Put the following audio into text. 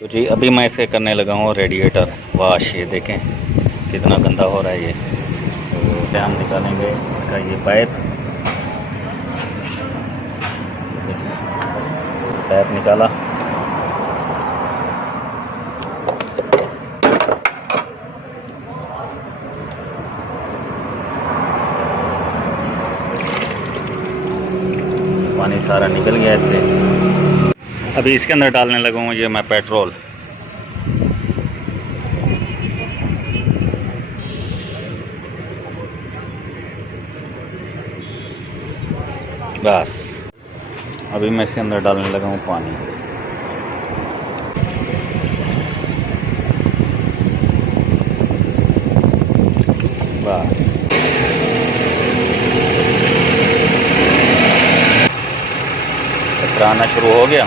तो जी अभी मैं इसे करने लगा हूँ रेडिएटर वाश। ये देखें कितना गंदा हो रहा है ये। तो हम निकालेंगे इसका ये पाइप। पाइप निकाला, पानी सारा निकल गया इससे। अभी इसके अंदर डालने लगा हूँ ये मैं पेट्रोल। बस अभी मैं इसके अंदर डालने लगा हूँ पानी। बस आना शुरू हो गया।